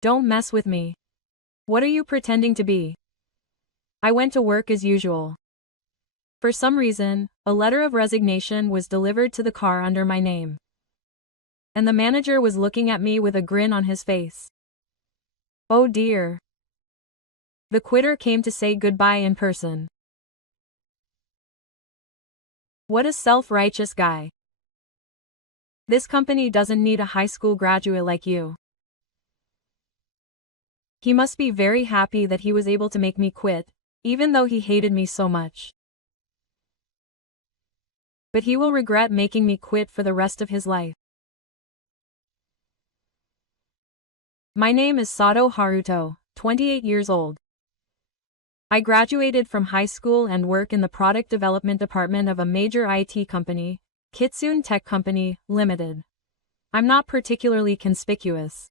Don't mess with me. What are you pretending to be? I went to work as usual. For some reason, a letter of resignation was delivered to the car under my name. And the manager was looking at me with a grin on his face. Oh dear. The quitter came to say goodbye in person. What a self-righteous guy. This company doesn't need a high school graduate like you. He must be very happy that he was able to make me quit, even though he hated me so much. But he will regret making me quit for the rest of his life. My name is Sato Haruto, 28 years old. I graduated from high school and work in the product development department of a major IT company, Kitsune Tech Company, Limited. I'm not particularly conspicuous.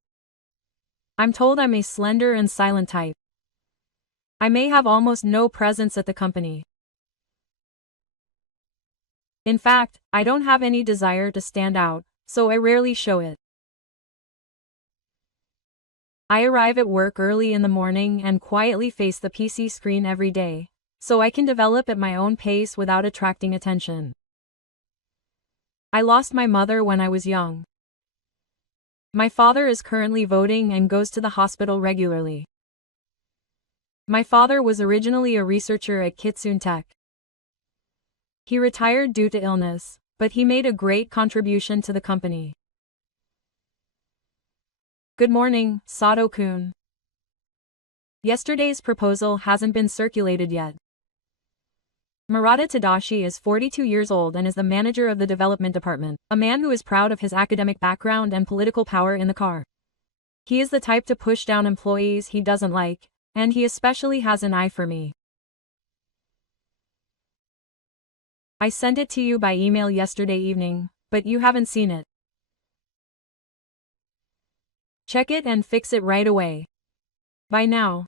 I'm told I'm a slender and silent type. I may have almost no presence at the company. In fact, I don't have any desire to stand out, so I rarely show it. I arrive at work early in the morning and quietly face the PC screen every day, so I can develop at my own pace without attracting attention. I lost my mother when I was young. My father is currently voting and goes to the hospital regularly. My father was originally a researcher at Kitsune Tech. He retired due to illness, but he made a great contribution to the company. Good morning, Sato-kun. Yesterday's proposal hasn't been circulated yet. Murata Tadashi is 42 years old and is the manager of the development department, a man who is proud of his academic background and political power in the car. He is the type to push down employees he doesn't like, and he especially has an eye for me. I sent it to you by email yesterday evening, but you haven't seen it. Check it and fix it right away. By now.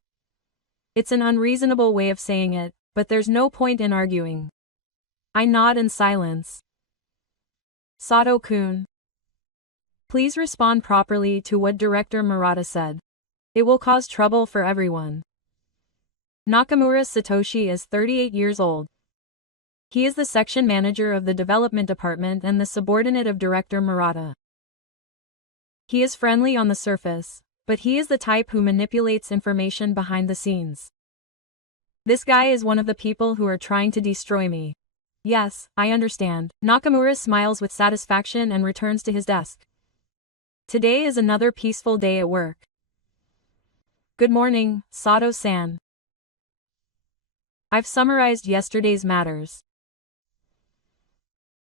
It's an unreasonable way of saying it, but there's no point in arguing. I nod in silence. Sato-kun. Please respond properly to what Director Murata said. It will cause trouble for everyone. Nakamura Satoshi is 38 years old. He is the section manager of the development department and the subordinate of Director Murata. He is friendly on the surface, but he is the type who manipulates information behind the scenes. This guy is one of the people who are trying to destroy me. Yes, I understand. Nakamura smiles with satisfaction and returns to his desk. Today is another peaceful day at work. Good morning, Sato-san. I've summarized yesterday's matters.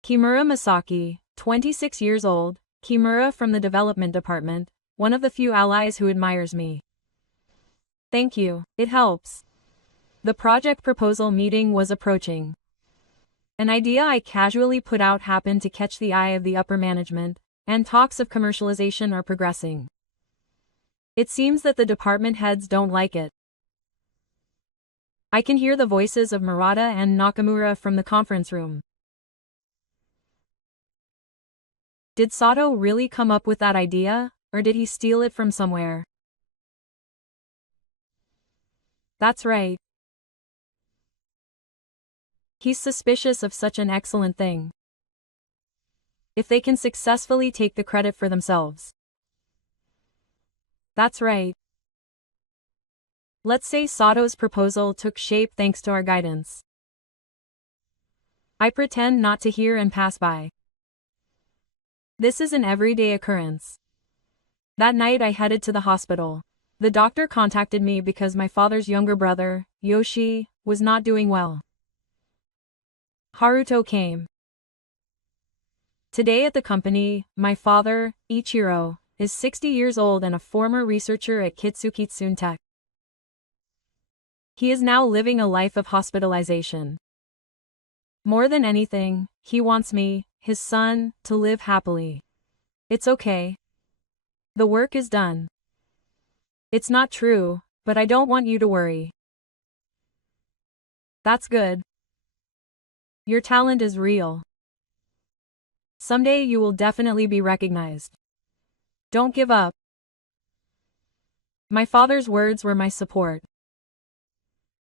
Kimura Masaki, 26 years old, Kimura from the development department, one of the few allies who admires me. Thank you, it helps. The project proposal meeting was approaching. An idea I casually put out happened to catch the eye of the upper management, and talks of commercialization are progressing. It seems that the department heads don't like it. I can hear the voices of Murata and Nakamura from the conference room. Did Sato really come up with that idea, or did he steal it from somewhere? That's right. He's suspicious of such an excellent thing. If they can successfully take the credit for themselves. That's right. Let's say Sato's proposal took shape thanks to our guidance. I pretend not to hear and pass by. This is an everyday occurrence. That night I headed to the hospital. The doctor contacted me because my father's younger brother, Yoshi, was not doing well. Haruto came. Today at the company, my father, Ichiro, is 60 years old and a former researcher at Kitsune Tech. He is now living a life of hospitalization. More than anything, he wants me, his son, to live happily. It's okay. The work is done. It's not true, but I don't want you to worry. That's good. Your talent is real. Someday you will definitely be recognized. Don't give up. My father's words were my support.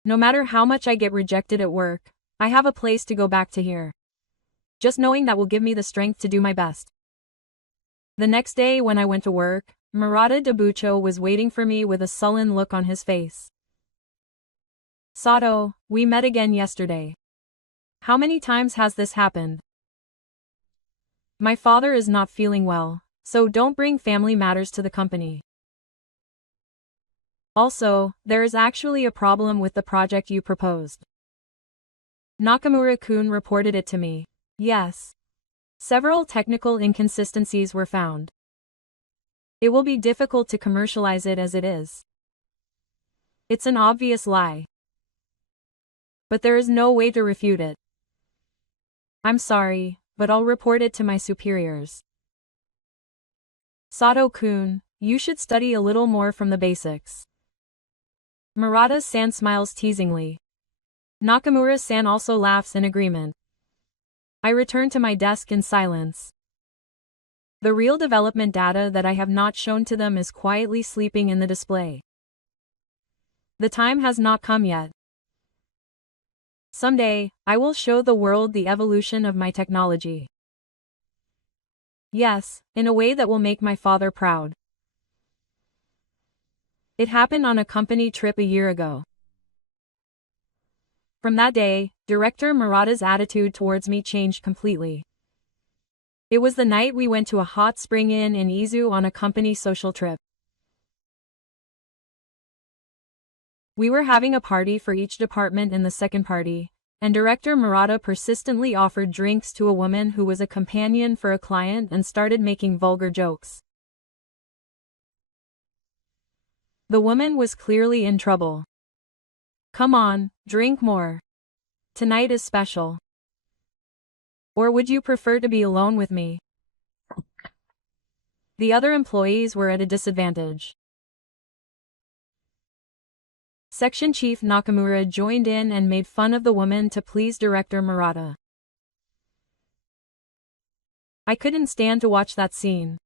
No matter how much I get rejected at work, I have a place to go back to here. Just knowing that will give me the strength to do my best. The next day when I went to work, Murata Debucho was waiting for me with a sullen look on his face. Sato, we met again yesterday. How many times has this happened? My father is not feeling well, so don't bring family matters to the company. Also, there is actually a problem with the project you proposed. Nakamura-kun reported it to me. Yes. Several technical inconsistencies were found. It will be difficult to commercialize it as it is. It's an obvious lie. But there is no way to refute it. I'm sorry, but I'll report it to my superiors. Sato-kun, you should study a little more from the basics. Murata-san smiles teasingly. Nakamura-san also laughs in agreement. I return to my desk in silence. The real development data that I have not shown to them is quietly sleeping in the display. The time has not come yet. Someday, I will show the world the evolution of my technology. Yes, in a way that will make my father proud. It happened on a company trip a year ago. From that day, Director Murata's attitude towards me changed completely. It was the night we went to a hot spring inn in Izu on a company social trip. We were having a party for each department in the second party, and Director Murata persistently offered drinks to a woman who was a companion for a client and started making vulgar jokes. The woman was clearly in trouble. Come on, drink more. Tonight is special. Or would you prefer to be alone with me? The other employees were at a disadvantage. Section Chief Nakamura joined in and made fun of the woman to please Director Murata. I couldn't stand to watch that scene.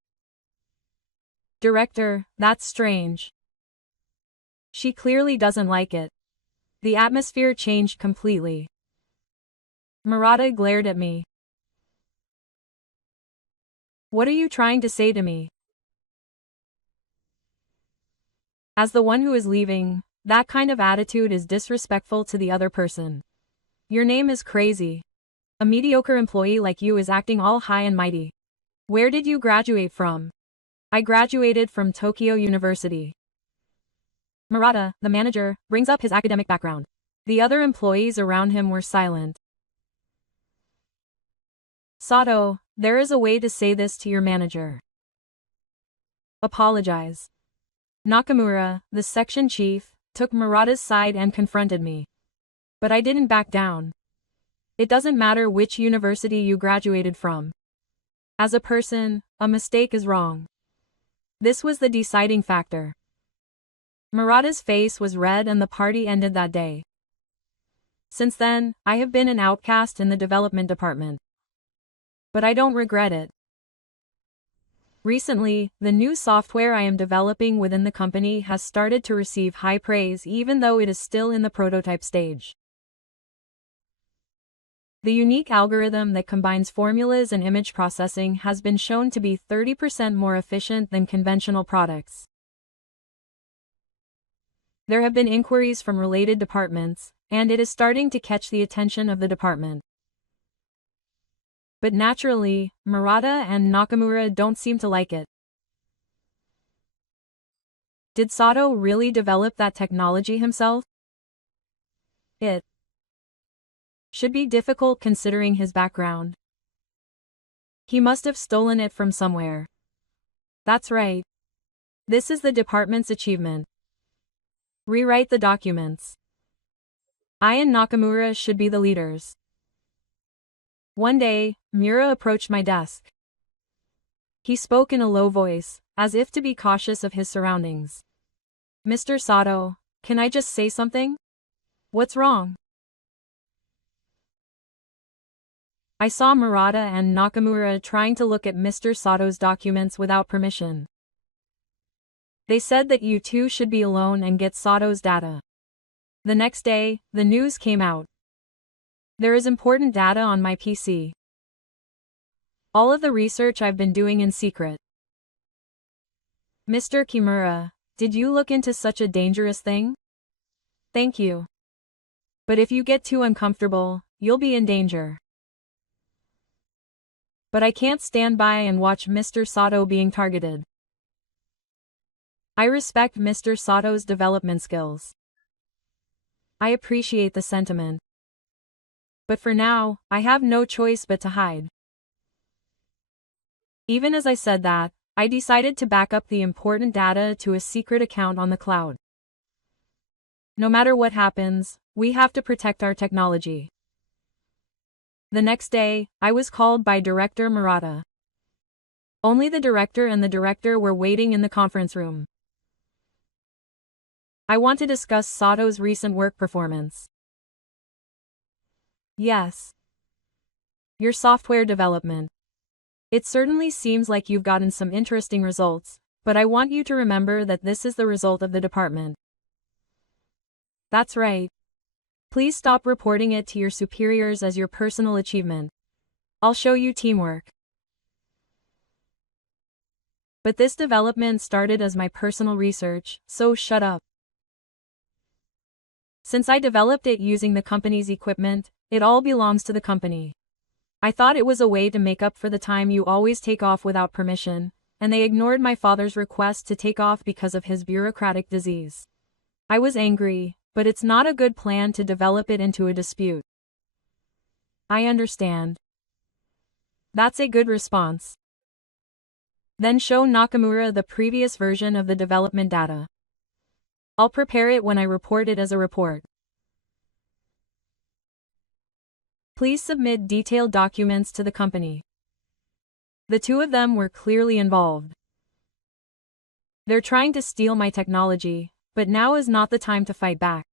Director, that's strange. She clearly doesn't like it. The atmosphere changed completely. Murata glared at me. What are you trying to say to me? As the one who is leaving, that kind of attitude is disrespectful to the other person. Your name is crazy. A mediocre employee like you is acting all high and mighty. Where did you graduate from? I graduated from Tokyo University. Murata, the manager, brings up his academic background. The other employees around him were silent. Sato, there is a way to say this to your manager. Apologize. Nakamura, the section chief, took Murata's side and confronted me. But I didn't back down. It doesn't matter which university you graduated from. As a person, a mistake is wrong. This was the deciding factor. Murata's face was red and the party ended that day. Since then, I have been an outcast in the development department. But I don't regret it. Recently, the new software I am developing within the company has started to receive high praise even though it is still in the prototype stage. The unique algorithm that combines formulas and image processing has been shown to be 30% more efficient than conventional products. There have been inquiries from related departments, and it is starting to catch the attention of the department. But naturally, Murata and Nakamura don't seem to like it. Did Sato really develop that technology himself? It should be difficult considering his background. He must have stolen it from somewhere. That's right. This is the department's achievement. Rewrite the documents. I and Nakamura should be the leaders. One day, Mura approached my desk. He spoke in a low voice, as if to be cautious of his surroundings. Mr. Sato, can I just say something? What's wrong? I saw Murata and Nakamura trying to look at Mr. Sato's documents without permission. They said that you two should be alone and get Sato's data. The next day, the news came out. There is important data on my PC. All of the research I've been doing in secret. Mr. Kimura, did you look into such a dangerous thing? Thank you. But if you get too uncomfortable, you'll be in danger. But I can't stand by and watch Mr. Sato being targeted. I respect Mr. Sato's development skills. I appreciate the sentiment. But for now, I have no choice but to hide. Even as I said that, I decided to back up the important data to a secret account on the cloud. No matter what happens, we have to protect our technology. The next day, I was called by Director Murata. Only the director and the director were waiting in the conference room. I want to discuss Sato's recent work performance. Yes. Your software development. It certainly seems like you've gotten some interesting results, but I want you to remember that this is the result of the department. That's right. Please stop reporting it to your superiors as your personal achievement. I'll show you teamwork. But this development started as my personal research, so shut up. Since I developed it using the company's equipment, it all belongs to the company. I thought it was a way to make up for the time you always take off without permission, and they ignored my father's request to take off because of his bureaucratic disease. I was angry, but it's not a good plan to develop it into a dispute. I understand. That's a good response. Then show Nakamura the previous version of the development data. I'll prepare it when I report it as a report. Please submit detailed documents to the company. The two of them were clearly involved. They're trying to steal my technology, but now is not the time to fight back.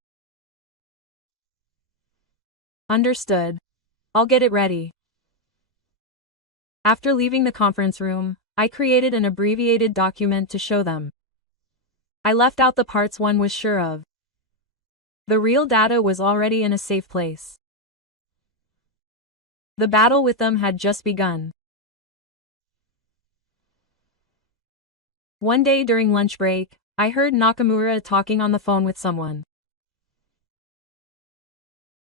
Understood. I'll get it ready. After leaving the conference room, I created an abbreviated document to show them. I left out the parts one was sure of. The real data was already in a safe place. The battle with them had just begun. One day during lunch break, I heard Nakamura talking on the phone with someone.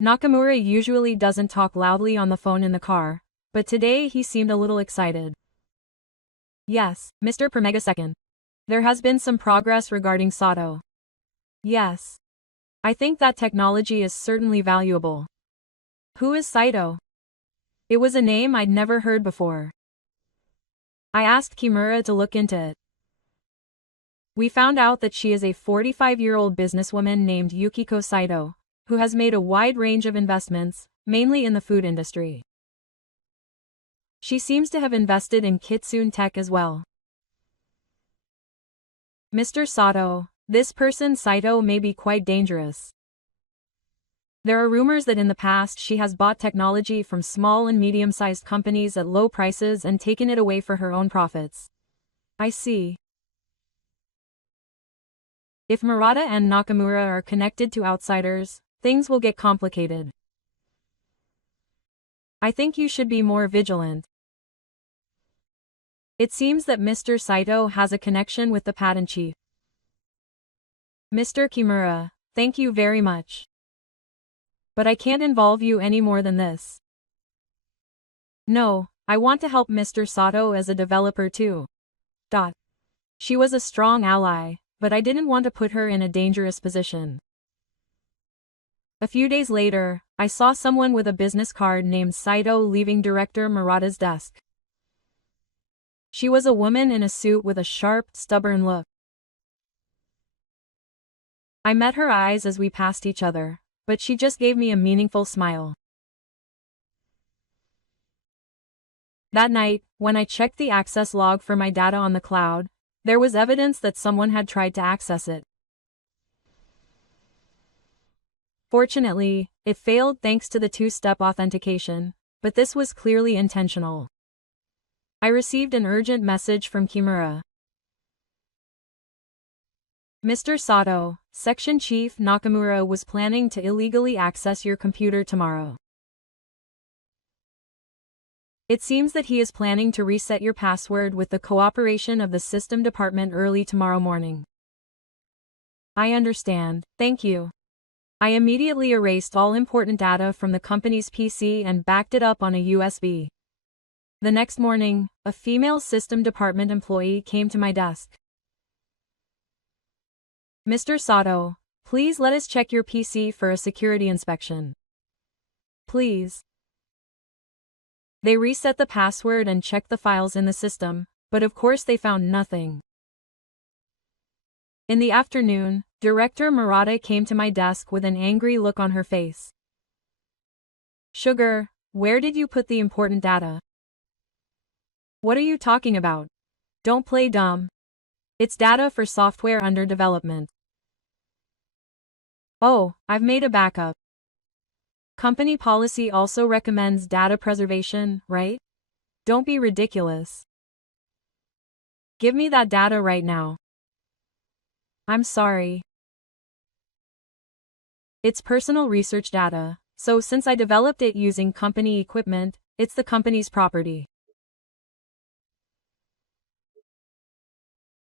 Nakamura usually doesn't talk loudly on the phone in the car, but today he seemed a little excited. Yes, Mr. Per Megasecond. There has been some progress regarding Sato. Yes. I think that technology is certainly valuable. Who is Saito? It was a name I'd never heard before. I asked Kimura to look into it. We found out that she is a 45-year-old businesswoman named Yukiko Saito, who has made a wide range of investments, mainly in the food industry. She seems to have invested in Kitsune Tech as well. Mr. Sato, this person Saito may be quite dangerous. There are rumors that in the past she has bought technology from small and medium-sized companies at low prices and taken it away for her own profits. I see. If Murata and Nakamura are connected to outsiders, things will get complicated. I think you should be more vigilant. It seems that Mr. Saito has a connection with the patent chief. Mr. Kimura, thank you very much. But I can't involve you any more than this. No, I want to help Mr. Sato as a developer too. She was a strong ally, but I didn't want to put her in a dangerous position. A few days later, I saw someone with a business card named Saito leaving Director Murata's desk. She was a woman in a suit with a sharp, stubborn look. I met her eyes as we passed each other, but she just gave me a meaningful smile. That night, when I checked the access log for my data on the cloud, there was evidence that someone had tried to access it. Fortunately, it failed thanks to the two-step authentication, but this was clearly intentional. I received an urgent message from Kimura. Mr. Sato, Section Chief Nakamura was planning to illegally access your computer tomorrow. It seems that he is planning to reset your password with the cooperation of the system department early tomorrow morning. I understand, thank you. I immediately erased all important data from the company's PC and backed it up on a USB. The next morning, a female system department employee came to my desk. Mr. Sato, please let us check your PC for a security inspection. Please. They reset the password and checked the files in the system, but of course they found nothing. In the afternoon, Director Murata came to my desk with an angry look on her face. Sugar, where did you put the important data? What are you talking about? Don't play dumb. It's data for software under development. Oh, I've made a backup. Company policy also recommends data preservation, right? Don't be ridiculous. Give me that data right now. I'm sorry. It's personal research data, so since I developed it using company equipment, it's the company's property.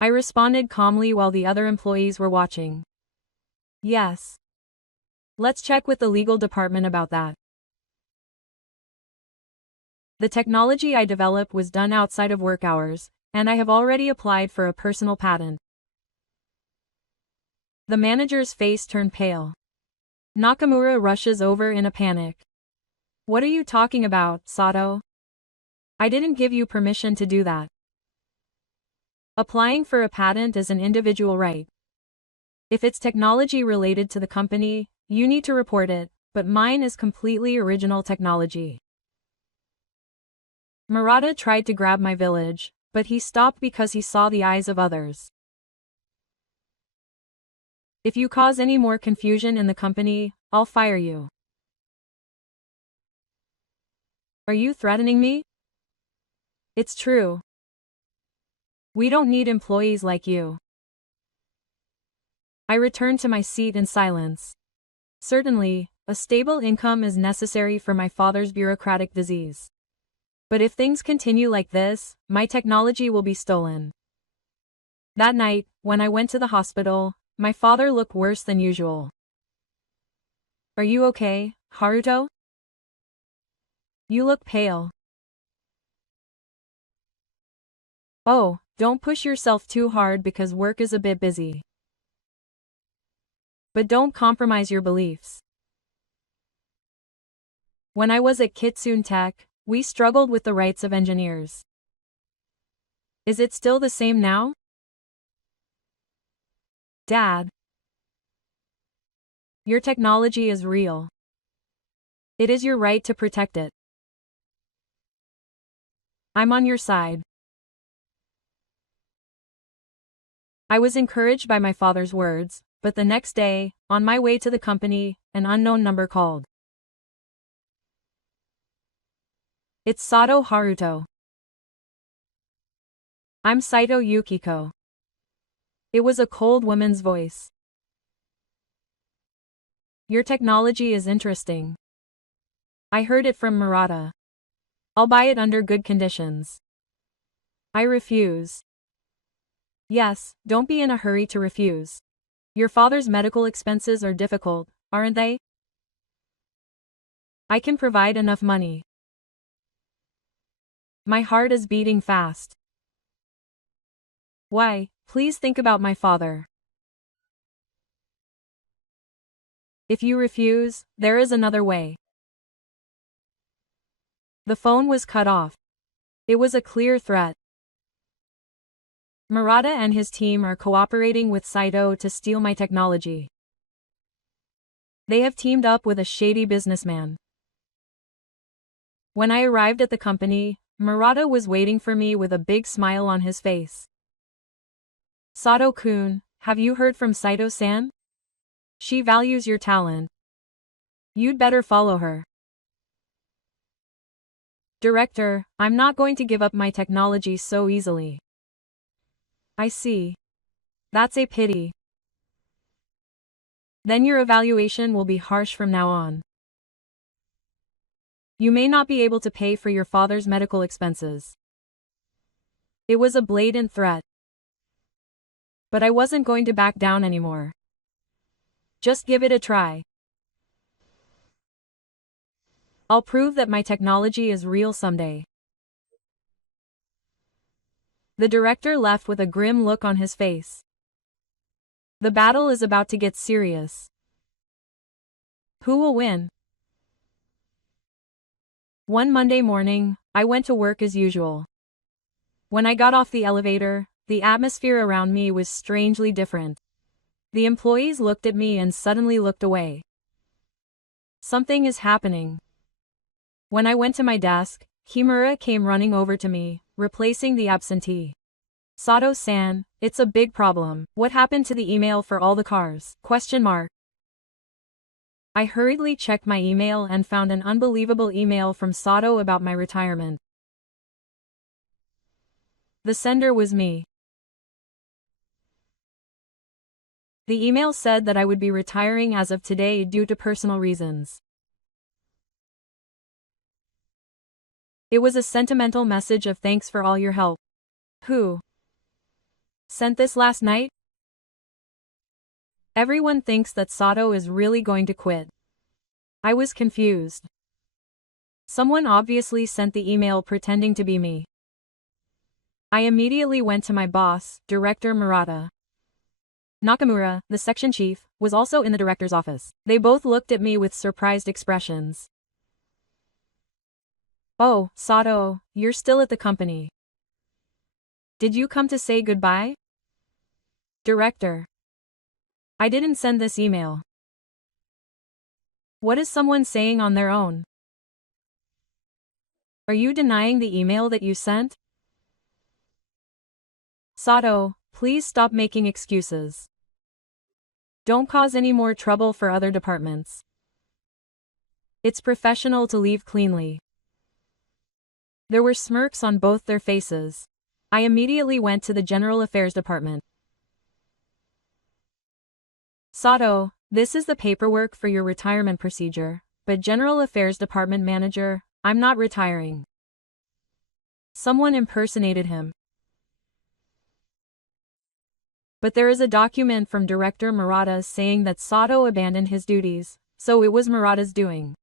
I responded calmly while the other employees were watching. Yes. Let's check with the legal department about that. The technology I developed was done outside of work hours, and I have already applied for a personal patent. The manager's face turned pale. Nakamura rushes over in a panic. What are you talking about, Sato? I didn't give you permission to do that. Applying for a patent is an individual right. If it's technology related to the company, you need to report it, but mine is completely original technology. Murata tried to grab my village, but he stopped because he saw the eyes of others. If you cause any more confusion in the company, I'll fire you. Are you threatening me? It's true. We don't need employees like you. I returned to my seat in silence. Certainly, a stable income is necessary for my father's bureaucratic disease. But if things continue like this, my technology will be stolen. That night, when I went to the hospital, my father looked worse than usual. Are you okay, Haruto? You look pale. Oh, don't push yourself too hard because work is a bit busy. But don't compromise your beliefs. When I was at Kitsune Tech, we struggled with the rights of engineers. Is it still the same now? Dad. Your technology is real. It is your right to protect it. I'm on your side. I was encouraged by my father's words, but the next day, on my way to the company, an unknown number called. It's Sato Haruto. I'm Saito Yukiko. It was a cold woman's voice. Your technology is interesting. I heard it from Murata. I'll buy it under good conditions. I refuse. Yes, don't be in a hurry to refuse. Your father's medical expenses are difficult, aren't they? I can provide enough money. My heart is beating fast. Why, please think about my father. If you refuse, there is another way. The phone was cut off. It was a clear threat. Murata and his team are cooperating with Saito to steal my technology. They have teamed up with a shady businessman. When I arrived at the company, Murata was waiting for me with a big smile on his face. Sato-kun, have you heard from Saito-san? She values your talent. You'd better follow her. Director, I'm not going to give up my technology so easily. I see. That's a pity. Then your evaluation will be harsh from now on. You may not be able to pay for your father's medical expenses. It was a blatant threat. But I wasn't going to back down anymore. Just give it a try. I'll prove that my technology is real someday. The director left with a grim look on his face. The battle is about to get serious. Who will win? One Monday morning, I went to work as usual. When I got off the elevator, the atmosphere around me was strangely different. The employees looked at me and suddenly looked away. Something is happening. When I went to my desk, Kimura came running over to me, replacing the absentee. Sato-san, it's a big problem. What happened to the email for all the cars? ? I hurriedly checked my email and found an unbelievable email from Sato about my retirement. The sender was me. The email said that I would be retiring as of today due to personal reasons. It was a sentimental message of thanks for all your help. Who sent this last night? Everyone thinks that Sato is really going to quit. I was confused. Someone obviously sent the email pretending to be me. I immediately went to my boss, Director Murata. Nakamura, the section chief, was also in the director's office. They both looked at me with surprised expressions. Oh, Sato, you're still at the company. Did you come to say goodbye? Director. I didn't send this email. What is someone saying on their own? Are you denying the email that you sent? Sato, please stop making excuses. Don't cause any more trouble for other departments. It's professional to leave cleanly. There were smirks on both their faces. I immediately went to the General Affairs Department. Sato, this is the paperwork for your retirement procedure, but General Affairs Department Manager, I'm not retiring. Someone impersonated him. But there is a document from Director Murata saying that Sato abandoned his duties, so it was Murata's doing.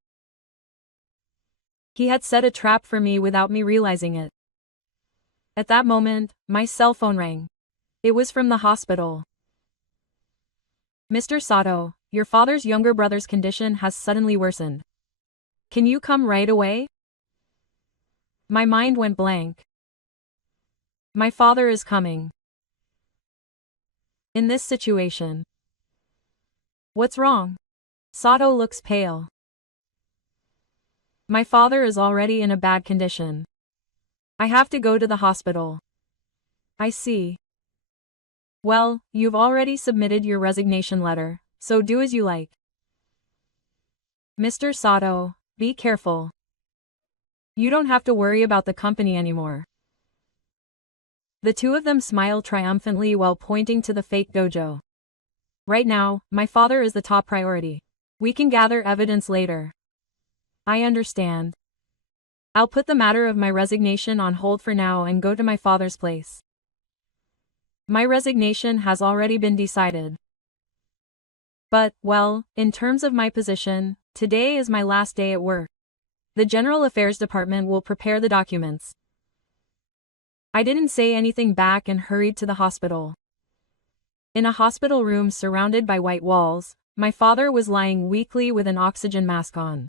He had set a trap for me without me realizing it. At that moment, my cell phone rang. It was from the hospital. Mr. Sato, your father's younger brother's condition has suddenly worsened. Can you come right away? My mind went blank. My father is coming. In this situation. What's wrong? Sato looks pale. My father is already in a bad condition. I have to go to the hospital. I see. Well, you've already submitted your resignation letter, so do as you like. Mr. Sato, be careful. You don't have to worry about the company anymore. The two of them smiled triumphantly while pointing to the fake dojo. Right now, my father is the top priority. We can gather evidence later. I understand. I'll put the matter of my resignation on hold for now and go to my father's place. My resignation has already been decided. But, well, in terms of my position, today is my last day at work. The General Affairs Department will prepare the documents. I didn't say anything back and hurried to the hospital. In a hospital room surrounded by white walls, my father was lying weakly with an oxygen mask on.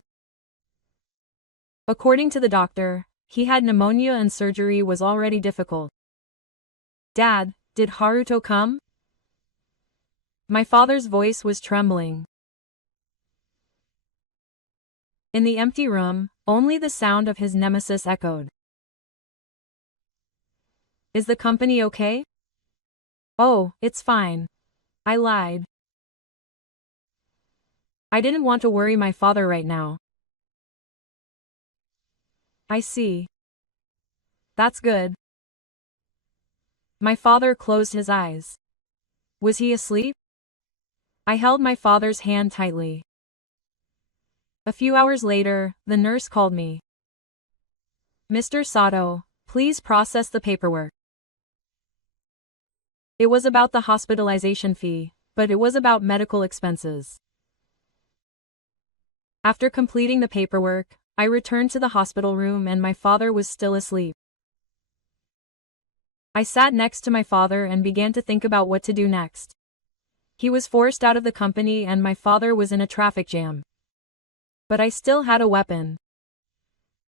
According to the doctor, he had pneumonia and surgery was already difficult. Dad, did Haruto come? My father's voice was trembling. In the empty room, only the sound of his nemesis echoed. Is the company okay? Oh, it's fine. I lied. I didn't want to worry my father right now. I see. That's good. My father closed his eyes. Was he asleep? I held my father's hand tightly. A few hours later, the nurse called me. Mr. Sato, please process the paperwork. It was about the hospitalization fee, but it was about medical expenses. After completing the paperwork, I returned to the hospital room and my father was still asleep. I sat next to my father and began to think about what to do next. He was forced out of the company and my father was in a traffic jam. But I still had a weapon.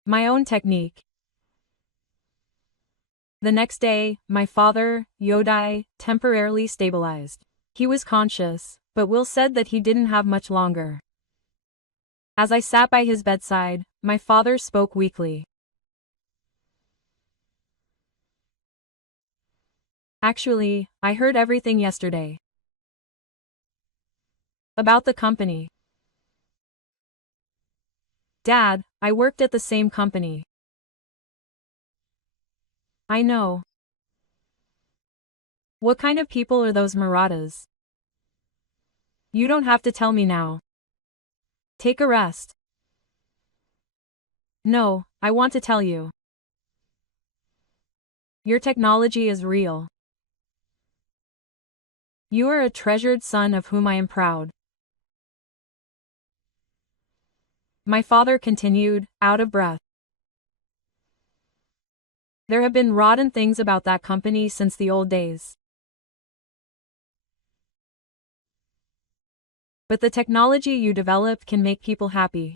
My own technique. The next day, my father, Yodai, temporarily stabilized. He was conscious, but Will said that he didn't have much longer. As I sat by his bedside, my father spoke weakly. Actually, I heard everything yesterday. About the company. Dad, I worked at the same company. I know. What kind of people are those Marathas? You don't have to tell me now. Take a rest. No, I want to tell you. Your technology is real. You are a treasured son of whom I am proud. My father continued, out of breath. There have been rotten things about that company since the old days. But the technology you developed can make people happy.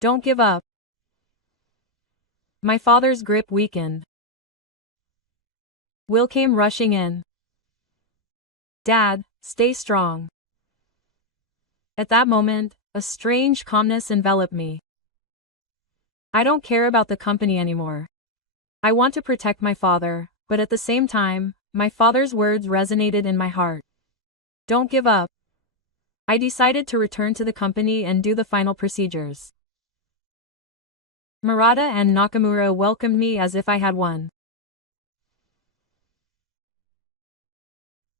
Don't give up. My father's grip weakened. Will came rushing in. Dad, stay strong. At that moment, a strange calmness enveloped me. I don't care about the company anymore. I want to protect my father, but at the same time, my father's words resonated in my heart. Don't give up. I decided to return to the company and do the final procedures. Murata and Nakamura welcomed me as if I had won.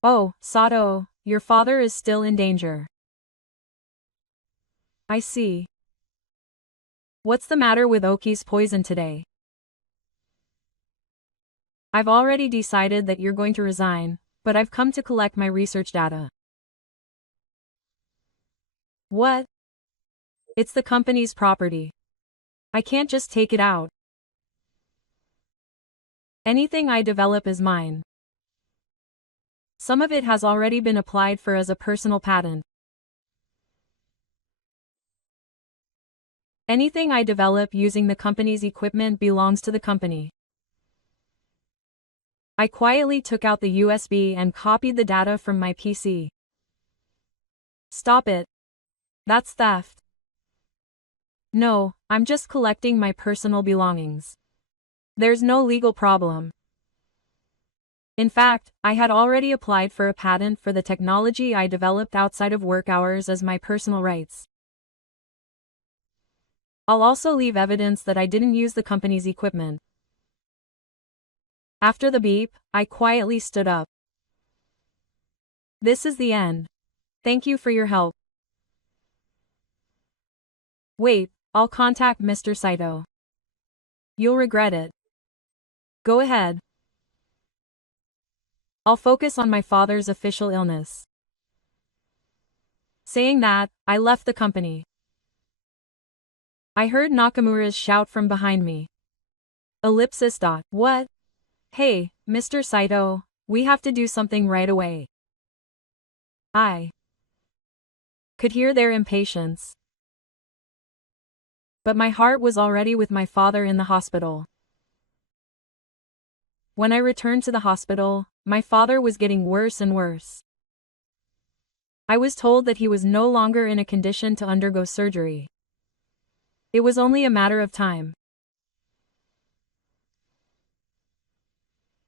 Oh, Sato, your father is still in danger. I see. What's the matter with Oki's poison today? I've already decided that you're going to resign, but I've come to collect my research data. What? It's the company's property. I can't just take it out. Anything I develop is mine. Some of it has already been applied for as a personal patent. Anything I develop using the company's equipment belongs to the company. I quietly took out the USB and copied the data from my PC. Stop it. That's theft. No, I'm just collecting my personal belongings. There's no legal problem. In fact, I had already applied for a patent for the technology I developed outside of work hours as my personal rights. I'll also leave evidence that I didn't use the company's equipment. After the beep, I quietly stood up. This is the end. Thank you for your help. Wait, I'll contact Mr. Saito. You'll regret it. Go ahead. I'll focus on my father's official illness. Saying that, I left the company. I heard Nakamura's shout from behind me. Ellipsis. What? Hey, Mr. Saito, we have to do something right away. I could hear their impatience. But my heart was already with my father in the hospital. When I returned to the hospital, my father was getting worse and worse. I was told that he was no longer in a condition to undergo surgery. It was only a matter of time.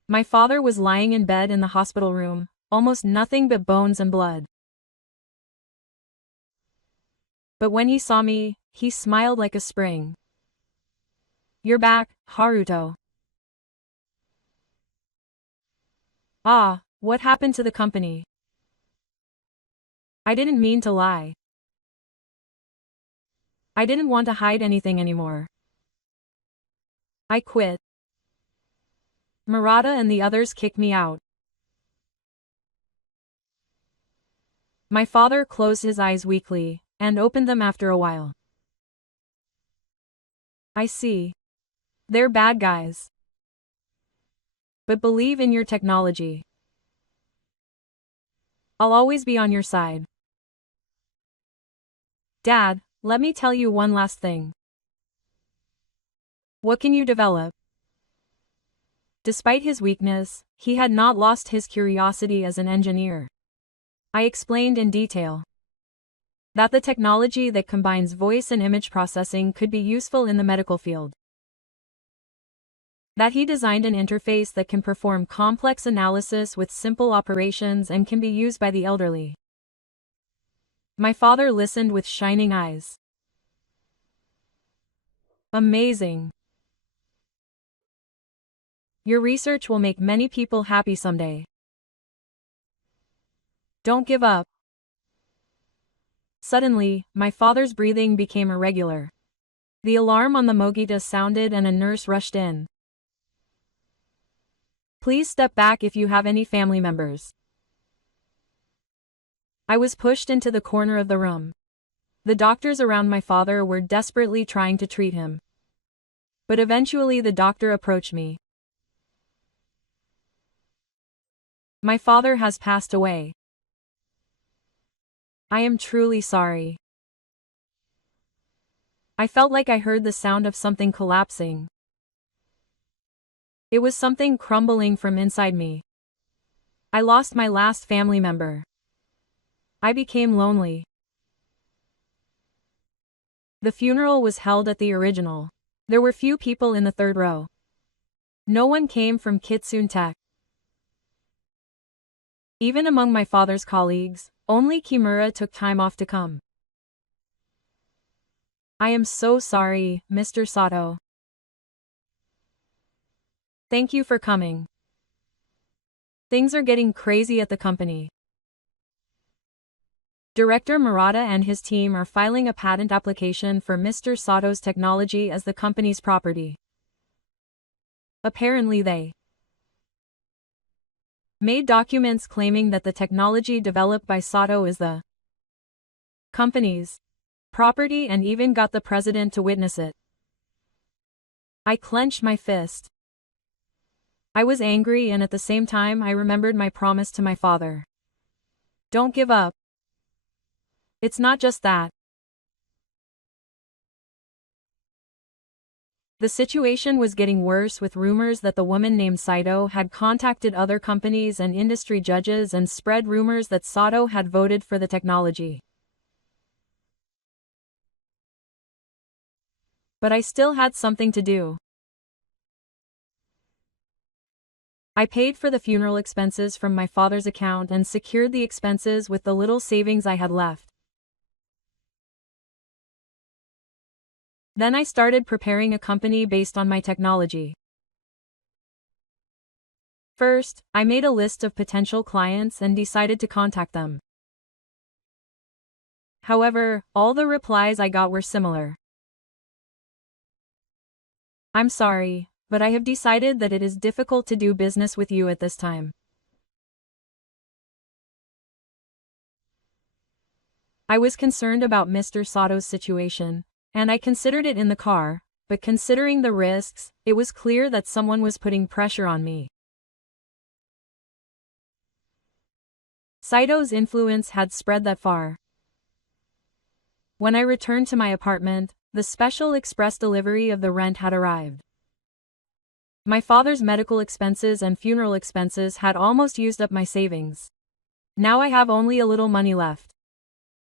My father was lying in bed in the hospital room, almost nothing but bones and blood. But when he saw me, he smiled like a spring. You're back, Haruto. Ah, what happened to the company? I didn't mean to lie. I didn't want to hide anything anymore. I quit. Murata and the others kicked me out. My father closed his eyes weakly, and opened them after a while. I see. They're bad guys. But believe in your technology. I'll always be on your side. Dad, let me tell you one last thing. What can you develop? Despite his weakness, he had not lost his curiosity as an engineer. I explained in detail that the technology that combines voice and image processing could be useful in the medical field. That he designed an interface that can perform complex analysis with simple operations and can be used by the elderly. My father listened with shining eyes. Amazing. Your research will make many people happy someday. Don't give up. Suddenly, my father's breathing became irregular. The alarm on the Mogita sounded and a nurse rushed in. Please step back if you have any family members. I was pushed into the corner of the room. The doctors around my father were desperately trying to treat him. But eventually the doctor approached me. My father has passed away. I am truly sorry. I felt like I heard the sound of something collapsing. It was something crumbling from inside me. I lost my last family member. I became lonely. The funeral was held at the original. There were few people in the third row. No one came from Kitsune Tech. Even among my father's colleagues, only Kimura took time off to come. I am so sorry, Mr. Sato. Thank you for coming. Things are getting crazy at the company. Director Murata and his team are filing a patent application for Mr. Sato's technology as the company's property. Apparently they made documents claiming that the technology developed by Sato is the company's property and even got the president to witness it. I clenched my fist. I was angry and at the same time I remembered my promise to my father. Don't give up. It's not just that. The situation was getting worse with rumors that the woman named Saito had contacted other companies and industry judges and spread rumors that Sato had voted for the technology. But I still had something to do. I paid for the funeral expenses from my father's account and secured the expenses with the little savings I had left. Then I started preparing a company based on my technology. First, I made a list of potential clients and decided to contact them. However, all the replies I got were similar. I'm sorry, but I have decided that it is difficult to do business with you at this time. I was concerned about Mr. Sato's situation, and I considered it in the car, but considering the risks, it was clear that someone was putting pressure on me. Saito's influence had spread that far. When I returned to my apartment, the special express delivery of the rent had arrived. My father's medical expenses and funeral expenses had almost used up my savings. Now I have only a little money left.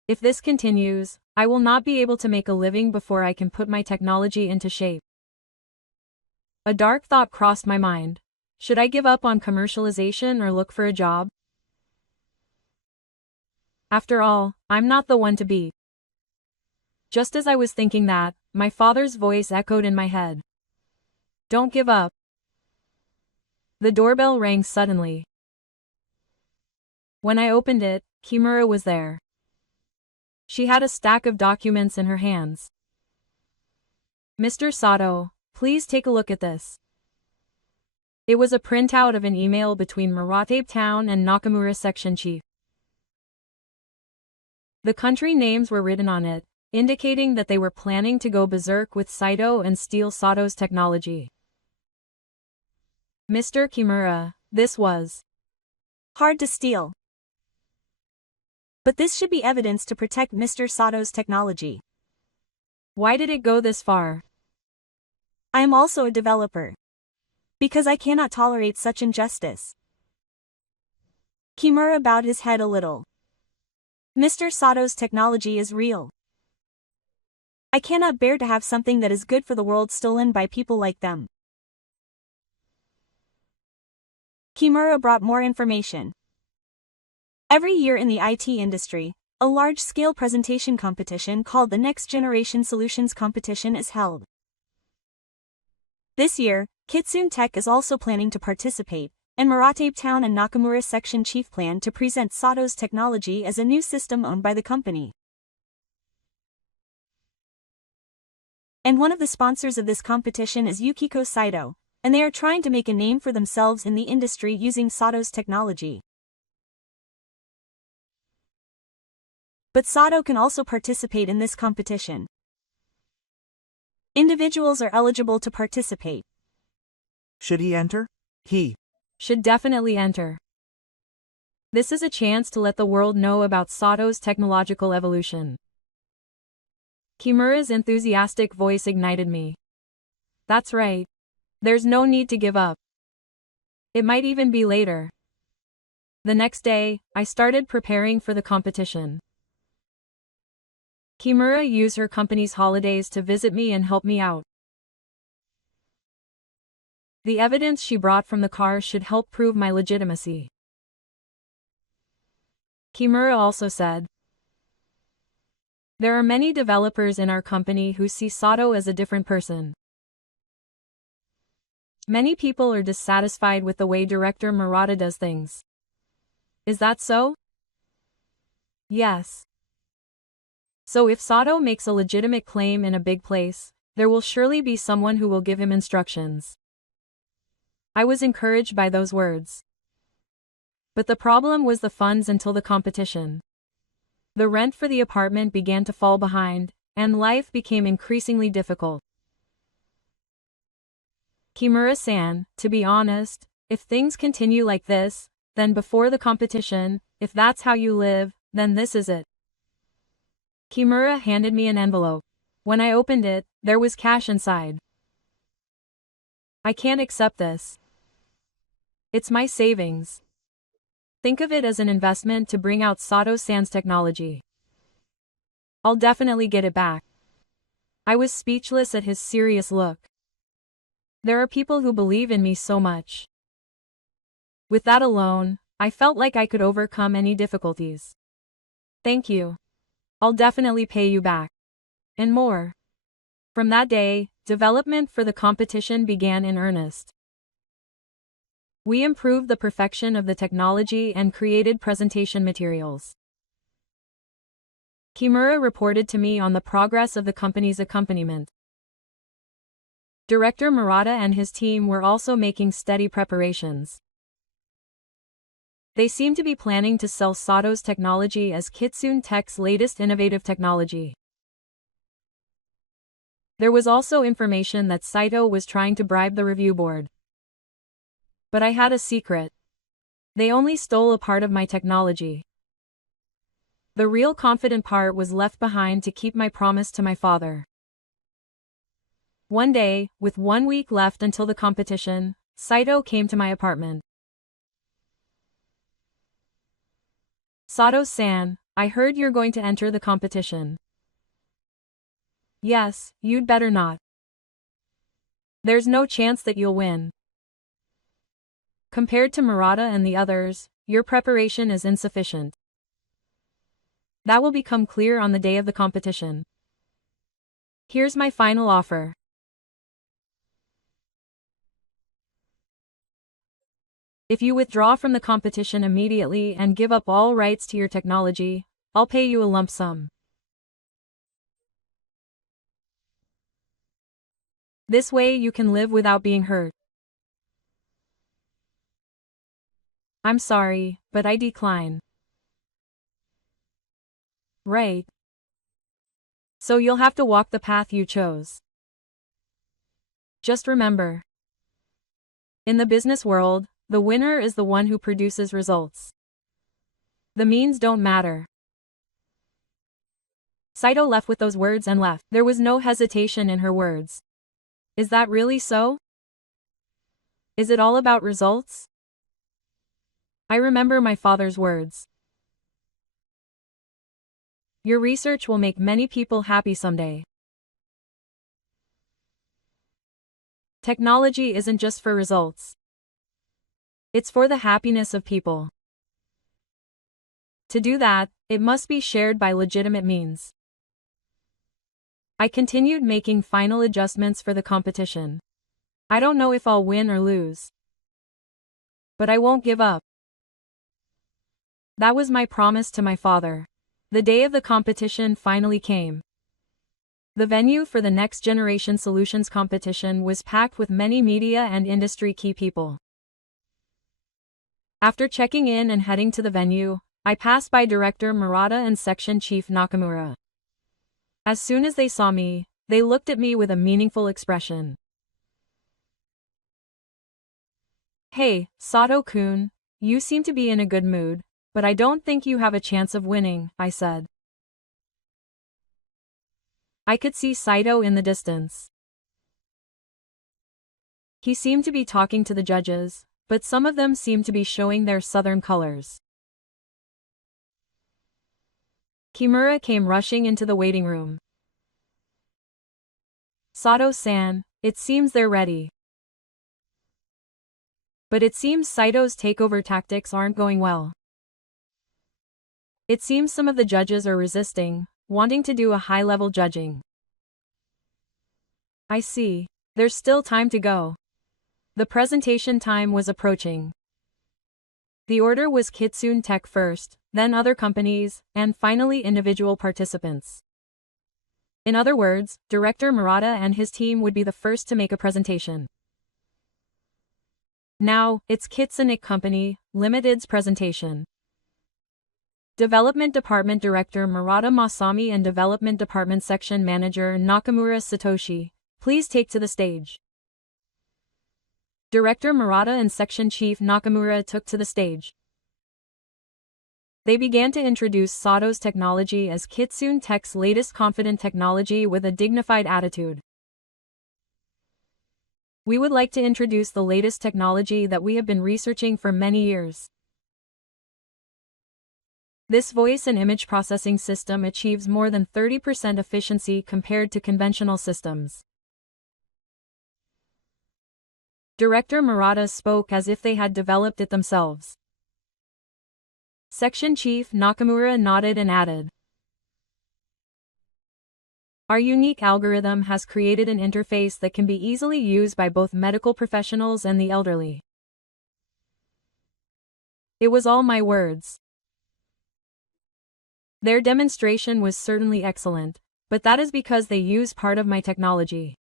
If this continues, I will not be able to make a living before I can put my technology into shape. A dark thought crossed my mind. Should I give up on commercialization or look for a job? After all, I'm not the one to beat. Just as I was thinking that, my father's voice echoed in my head. Don't give up. The doorbell rang suddenly. When I opened it, Kimura was there. She had a stack of documents in her hands. "Mr. Sato, please take a look at this." It was a printout of an email between Murata Town and Nakamura Section Chief. The country names were written on it, indicating that they were planning to go berserk with Saito and steal Sato's technology. Mr. Kimura, this was hard to steal. But this should be evidence to protect Mr. Sato's technology. Why did it go this far? I am also a developer. Because I cannot tolerate such injustice. Kimura bowed his head a little. Mr. Sato's technology is real. I cannot bear to have something that is good for the world stolen by people like them. Kimura brought more information. Every year in the IT industry, a large-scale presentation competition called the Next Generation Solutions Competition is held. This year, Kitsune Tech is also planning to participate, and Murata Town and Nakamura Section Chief plan to present Sato's technology as a new system owned by the company. And one of the sponsors of this competition is Yukiko Saito, and they are trying to make a name for themselves in the industry using Sato's technology. But Sato can also participate in this competition. Individuals are eligible to participate. Should he enter? He should definitely enter. This is a chance to let the world know about Sato's technological evolution. Kimura's enthusiastic voice ignited me. That's right. There's no need to give up. It might even be later. The next day, I started preparing for the competition. Kimura used her company's holidays to visit me and help me out. The evidence she brought from the car should help prove my legitimacy. Kimura also said, "There are many developers in our company who see Sato as a different person. Many people are dissatisfied with the way Director Murata does things. Is that so?" "Yes. So if Sato makes a legitimate claim in a big place, there will surely be someone who will give him instructions." I was encouraged by those words. But the problem was the funds until the competition. The rent for the apartment began to fall behind, and life became increasingly difficult. Kimura-san, to be honest, if things continue like this, then before the competition, if that's how you live, then this is it. Kimura handed me an envelope. When I opened it, there was cash inside. I can't accept this. It's my savings. Think of it as an investment to bring out Sato-san's technology. I'll definitely get it back. I was speechless at his serious look. There are people who believe in me so much. With that alone, I felt like I could overcome any difficulties. Thank you. I'll definitely pay you back. And more. From that day, development for the competition began in earnest. We improved the perfection of the technology and created presentation materials. Kimura reported to me on the progress of the company's accompaniment. Director Murata and his team were also making steady preparations. They seemed to be planning to sell Sato's technology as Kitsune Tech's latest innovative technology. There was also information that Saito was trying to bribe the review board. But I had a secret. They only stole a part of my technology. The real confident part was left behind to keep my promise to my father. One day, with 1 week left until the competition, Saito came to my apartment. "Sato-san, I heard you're going to enter the competition." "Yes, you'd better not. There's no chance that you'll win. Compared to Murata and the others, your preparation is insufficient. That will become clear on the day of the competition. Here's my final offer. If you withdraw from the competition immediately and give up all rights to your technology, I'll pay you a lump sum. This way you can live without being hurt. I'm sorry, but I decline. Right. So you'll have to walk the path you chose. Just remember. In the business world, the winner is the one who produces results. The means don't matter. Saito left with those words and left. There was no hesitation in her words. Is that really so? Is it all about results? I remember my father's words. Your research will make many people happy someday. Technology isn't just for results. It's for the happiness of people. To do that, it must be shared by legitimate means. I continued making final adjustments for the competition. I don't know if I'll win or lose. But I won't give up. That was my promise to my father. The day of the competition finally came. The venue for the Next Generation Solutions competition was packed with many media and industry key people. After checking in and heading to the venue, I passed by Director Murata and Section Chief Nakamura. As soon as they saw me, they looked at me with a meaningful expression. Hey, Sato-kun, you seem to be in a good mood, but I don't think you have a chance of winning, I said. I could see Saito in the distance. He seemed to be talking to the judges, but some of them seemed to be showing their southern colors. Kimura came rushing into the waiting room. Sato-san, it seems they're ready. But it seems Saito's takeover tactics aren't going well. It seems some of the judges are resisting, wanting to do a high-level judging. I see. There's still time to go. The presentation time was approaching. The order was Kitsune Tech first, then other companies, and finally individual participants. In other words, Director Murata and his team would be the first to make a presentation. Now, it's Kitsune Company, Limited's presentation. Development Department Director Murata Masami and Development Department Section Manager Nakamura Satoshi, please take to the stage. Director Murata and Section Chief Nakamura took to the stage. They began to introduce Sato's technology as Kitsune Tech's latest confident technology with a dignified attitude. We would like to introduce the latest technology that we have been researching for many years. This voice and image processing system achieves more than 30% efficiency compared to conventional systems. Director Murata spoke as if they had developed it themselves. Section Chief Nakamura nodded and added, our unique algorithm has created an interface that can be easily used by both medical professionals and the elderly. It was all my words. Their demonstration was certainly excellent, but that is because they use part of my technology.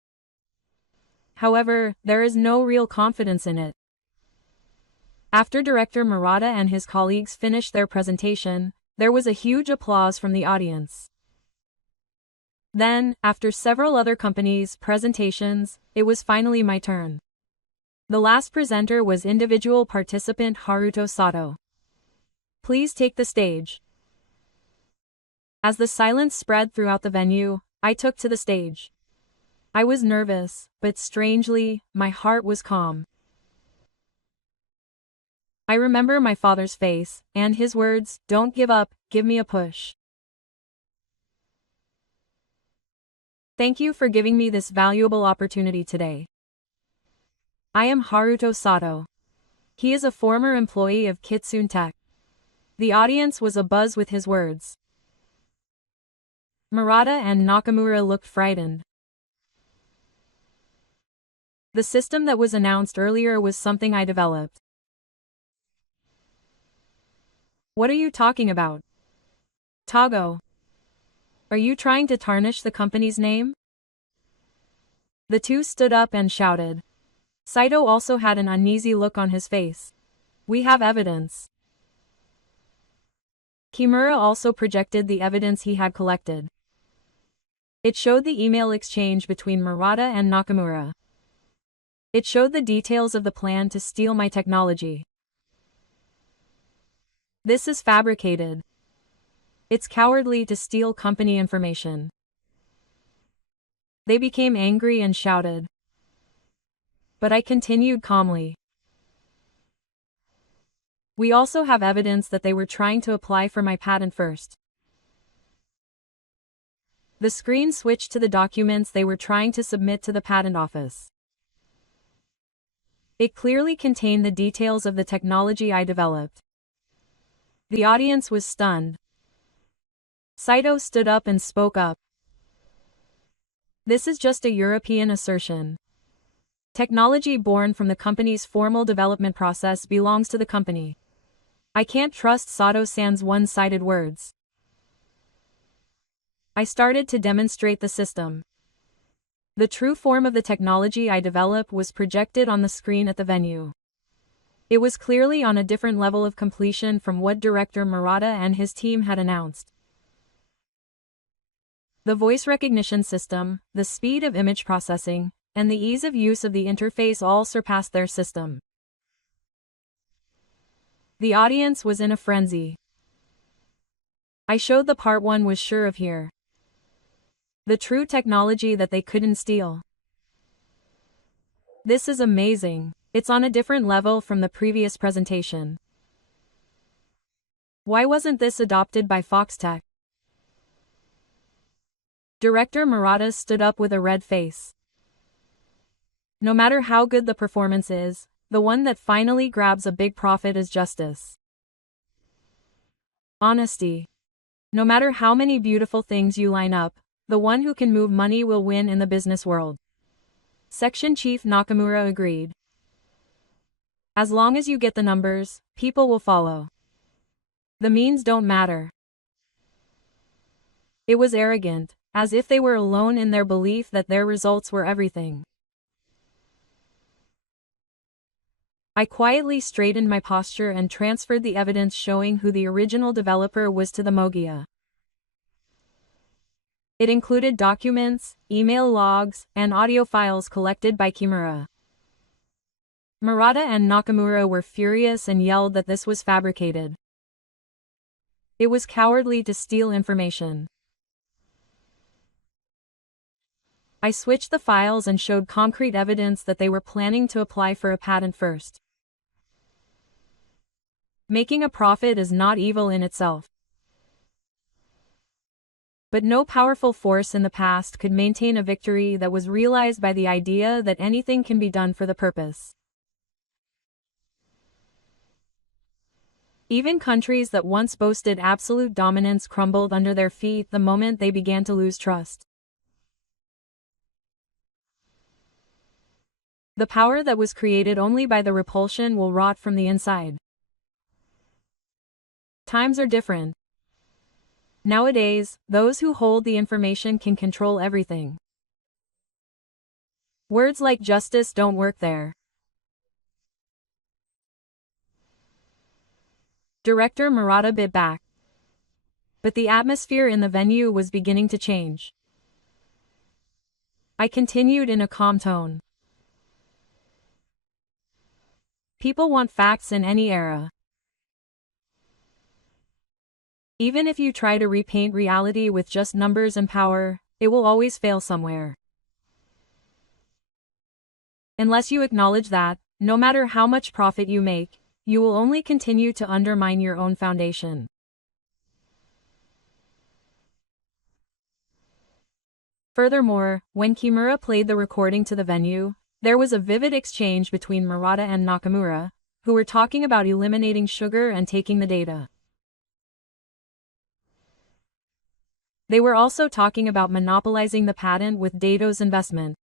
However, there is no real confidence in it. After Director Murata and his colleagues finished their presentation, there was a huge applause from the audience. Then, after several other companies' presentations, it was finally my turn. The last presenter was individual participant Haruto Sato. Please take the stage. As the silence spread throughout the venue, I took to the stage. I was nervous, but strangely, my heart was calm. I remember my father's face, and his words, don't give up, give me a push. Thank you for giving me this valuable opportunity today. I am Haruto Sato. He is a former employee of Kitsune Tech. The audience was abuzz with his words. Murata and Nakamura looked frightened. The system that was announced earlier was something I developed. What are you talking about? Tago. Are you trying to tarnish the company's name? The two stood up and shouted. Saito also had an uneasy look on his face. We have evidence. Kimura also projected the evidence he had collected. It showed the email exchange between Murata and Nakamura. It showed the details of the plan to steal my technology. This is fabricated. It's cowardly to steal company information. They became angry and shouted. But I continued calmly. We also have evidence that they were trying to apply for my patent first. The screen switched to the documents they were trying to submit to the patent office. It clearly contained the details of the technology I developed. The audience was stunned. Saito stood up and spoke up. This is just a European assertion. Technology born from the company's formal development process belongs to the company. I can't trust Sato-san's one-sided words. I started to demonstrate the system. The true form of the technology I developed was projected on the screen at the venue. It was clearly on a different level of completion from what director Murata and his team had announced. The voice recognition system, the speed of image processing, and the ease of use of the interface all surpassed their system. The audience was in a frenzy. I showed the part one was sure of here. The true technology that they couldn't steal. This is amazing. It's on a different level from the previous presentation. Why wasn't this adopted by Foxtech? Director Murata stood up with a red face. No matter how good the performance is, the one that finally grabs a big profit is justice. Honesty. No matter how many beautiful things you line up, the one who can move money will win in the business world. Section Chief Nakamura agreed. As long as you get the numbers, people will follow. The means don't matter. It was arrogant, as if they were alone in their belief that their results were everything. I quietly straightened my posture and transferred the evidence showing who the original developer was to the Mogia. It included documents, email logs, and audio files collected by Kimura. Murata and Nakamura were furious and yelled that this was fabricated. It was cowardly to steal information. I switched the files and showed concrete evidence that they were planning to apply for a patent first. Making a profit is not evil in itself. But no powerful force in the past could maintain a victory that was realized by the idea that anything can be done for the purpose. Even countries that once boasted absolute dominance crumbled under their feet the moment they began to lose trust. The power that was created only by the repulsion will rot from the inside. Times are different. Nowadays, those who hold the information can control everything. Words like justice don't work there. Director Murata bit back. But the atmosphere in the venue was beginning to change. I continued in a calm tone. People want facts in any era. Even if you try to repaint reality with just numbers and power, it will always fail somewhere. Unless you acknowledge that, no matter how much profit you make, you will only continue to undermine your own foundation. Furthermore, when Kimura played the recording to the venue, there was a vivid exchange between Murata and Nakamura, who were talking about eliminating sugar and taking the data. They were also talking about monopolizing the patent with Dato's investment.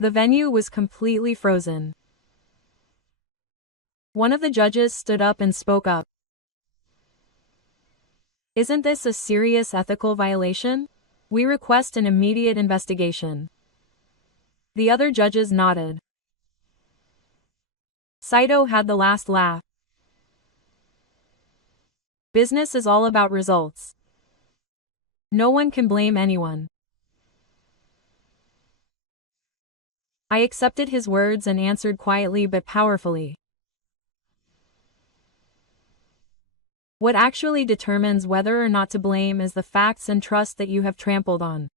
The venue was completely frozen. One of the judges stood up and spoke up. Isn't this a serious ethical violation? We request an immediate investigation. The other judges nodded. Saito had the last laugh. Business is all about results. No one can blame anyone. I accepted his words and answered quietly but powerfully. What actually determines whether or not to blame is the facts and trust that you have trampled on.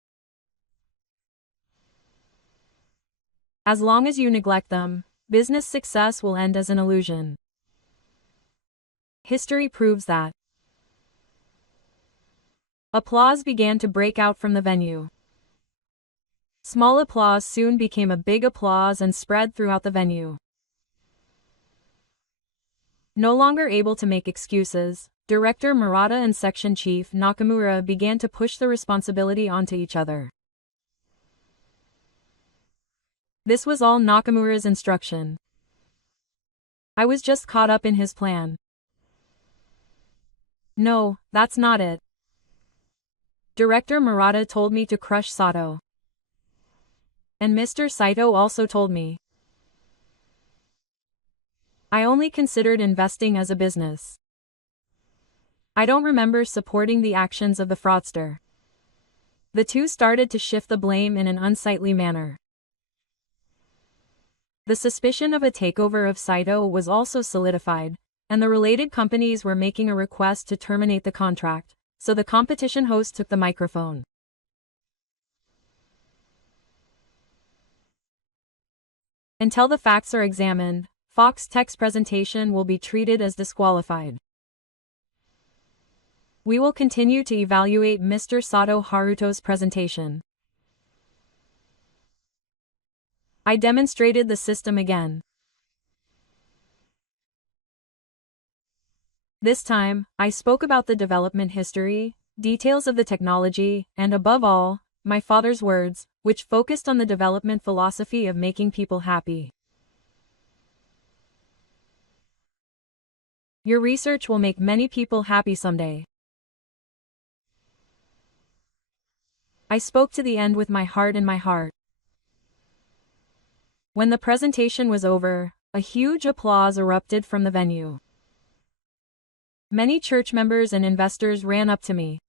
As long as you neglect them, business success will end as an illusion. History proves that. Applause began to break out from the venue. Small applause soon became a big applause and spread throughout the venue. No longer able to make excuses, Director Murata and Section Chief Nakamura began to push the responsibility onto each other. This was all Nakamura's instruction. I was just caught up in his plan. No, that's not it. Director Murata told me to crush Sato. And Mr. Saito also told me. I only considered investing as a business. I don't remember supporting the actions of the fraudster. The two started to shift the blame in an unsightly manner. The suspicion of a takeover of Saito was also solidified, and the related companies were making a request to terminate the contract, so the competition host took the microphone. Until the facts are examined, Fox Tech's presentation will be treated as disqualified. We will continue to evaluate Mr. Sato Haruto's presentation. I demonstrated the system again. This time, I spoke about the development history, details of the technology, and above all, my father's words, which focused on the development philosophy of making people happy. Your research will make many people happy someday. I spoke to the end with my heart in my heart. When the presentation was over, a huge applause erupted from the venue. Many church members and investors ran up to me.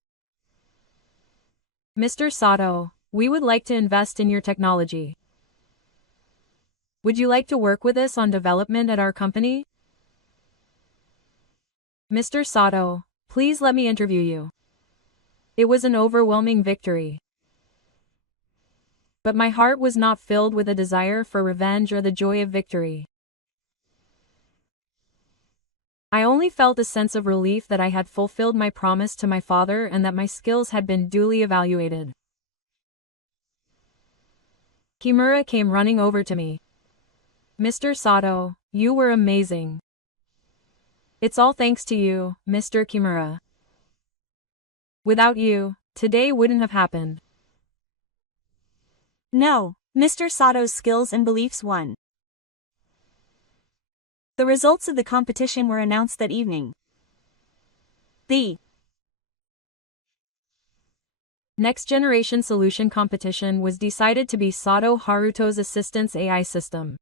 Mr. Sato, we would like to invest in your technology. Would you like to work with us on development at our company? Mr. Sato, please let me interview you. It was an overwhelming victory. But my heart was not filled with a desire for revenge or the joy of victory. I only felt a sense of relief that I had fulfilled my promise to my father and that my skills had been duly evaluated. Kimura came running over to me. Mr. Sato, you were amazing. It's all thanks to you, Mr. Kimura. Without you, today wouldn't have happened. No, Mr. Sato's skills and beliefs won. The results of the competition were announced that evening. The Next Generation Solution competition was decided to be Sato Haruto's assistance AI system.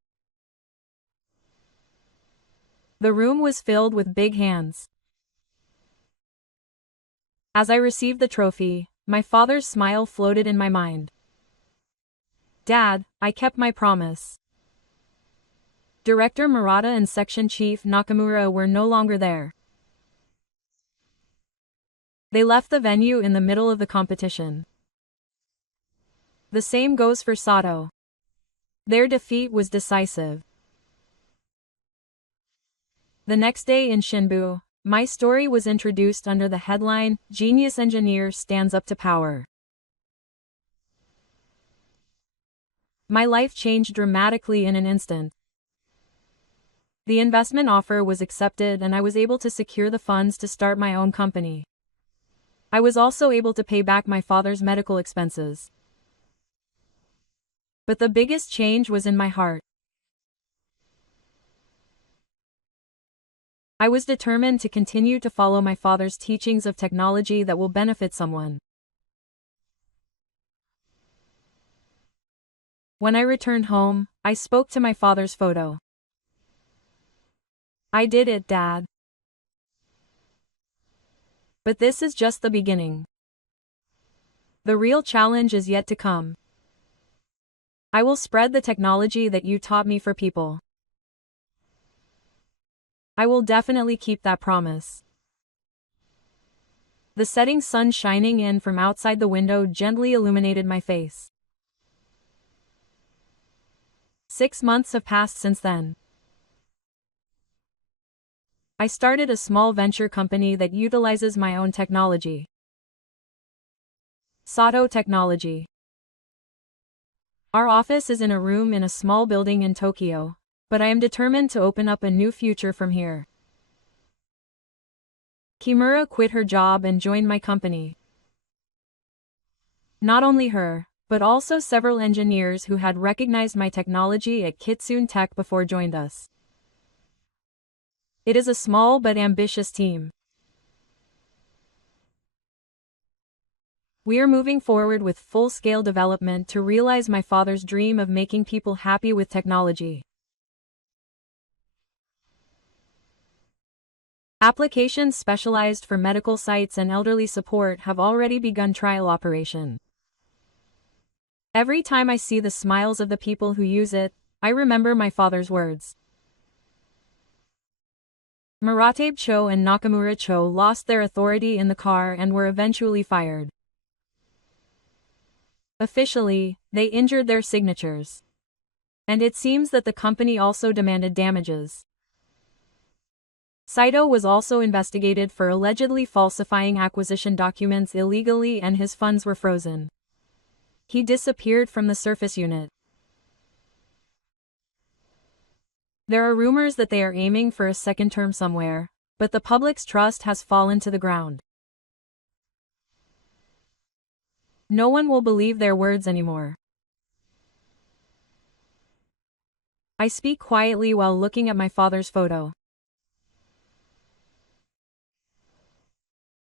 The room was filled with big hands. As I received the trophy, my father's smile floated in my mind. Dad, I kept my promise. Director Murata and Section Chief Nakamura were no longer there. They left the venue in the middle of the competition. The same goes for Sato. Their defeat was decisive. The next day in Shinbu, my story was introduced under the headline, Genius Engineer Stands Up to Power. My life changed dramatically in an instant. The investment offer was accepted and I was able to secure the funds to start my own company. I was also able to pay back my father's medical expenses. But the biggest change was in my heart. I was determined to continue to follow my father's teachings of technology that will benefit someone. When I returned home, I spoke to my father's photo. I did it, Dad. But this is just the beginning. The real challenge is yet to come. I will spread the technology that you taught me for people. I will definitely keep that promise. The setting sun shining in from outside the window gently illuminated my face. 6 months have passed since then. I started a small venture company that utilizes my own technology. Sato Technology. Our office is in a room in a small building in Tokyo, but I am determined to open up a new future from here. Kimura quit her job and joined my company. Not only her, but also several engineers who had recognized my technology at Kitsune Tech before joined us. It is a small but ambitious team. We are moving forward with full-scale development to realize my father's dream of making people happy with technology. Applications specialized for medical sites and elderly support have already begun trial operation. Every time I see the smiles of the people who use it, I remember my father's words. Muratabe Cho and Nakamura Cho lost their authority in the car and were eventually fired. Officially, they injured their signatures. And it seems that the company also demanded damages. Saito was also investigated for allegedly falsifying acquisition documents illegally and his funds were frozen. He disappeared from the surface unit. There are rumors that they are aiming for a second term somewhere, but the public's trust has fallen to the ground. No one will believe their words anymore. I speak quietly while looking at my father's photo.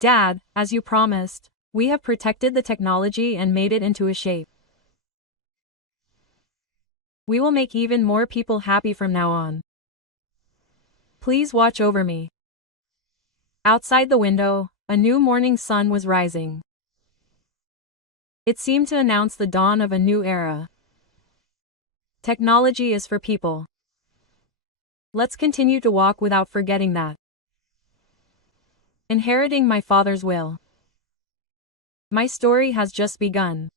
Dad, as you promised, we have protected the technology and made it into a shape. We will make even more people happy from now on. Please watch over me. Outside the window, a new morning sun was rising. It seemed to announce the dawn of a new era. Technology is for people. Let's continue to walk without forgetting that. Inheriting my father's will. My story has just begun.